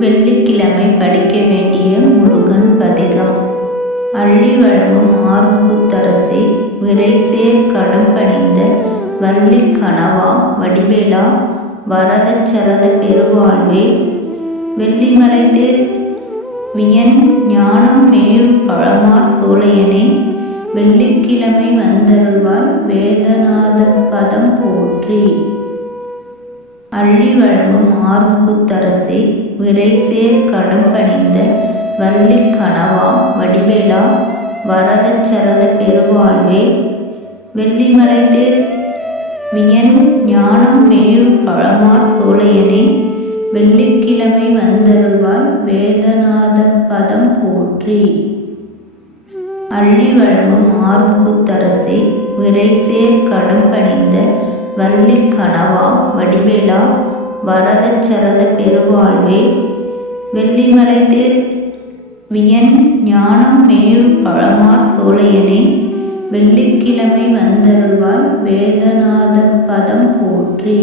வெள்ளிக்கிழமை படிக்க வேண்டிய முருகன் பதிகம். அள்ளி வழங்கும் ஆறுமுகத்தரசே விரைசேர் கடம் பணிந்த வள்ளி கணவா வடிவேலா வரத சரத பெருவாழ்வே வெள்ளிமலை தேர் வியன் ஞானம் மேல் பழமார் சோழையனே வெள்ளிக்கிழமை வந்தருள்வாய் வேதநாத பதம் போற்றி. அள்ளி வழங்கும் ஆர்முகுத்தரசே விரைசேர் கடம்பணிந்த வள்ளி கணவா வடிவேலா வரத சரத பெருவாழ்வே வெள்ளிமலை தேர் வியன் ஞானம் மேல் பழமார் சோழையனே வெள்ளிக்கிழமை வந்தருள்வாய் வேதநாத பதம் போற்றி. அள்ளி வழங்கும் ஆர்முகுத்தரசே விரைசேர் கடம்பணிந்த வள்ளி கனவா வடிவேலா வரத சரத பெருவாழ்வே. வெள்ளிமலை தேர் வியன் ஞானம் மேல் பழமார் சோழையனே வெள்ளிக்கிழமை வந்தருள்வாய் வேதநாத பதம் போற்றி.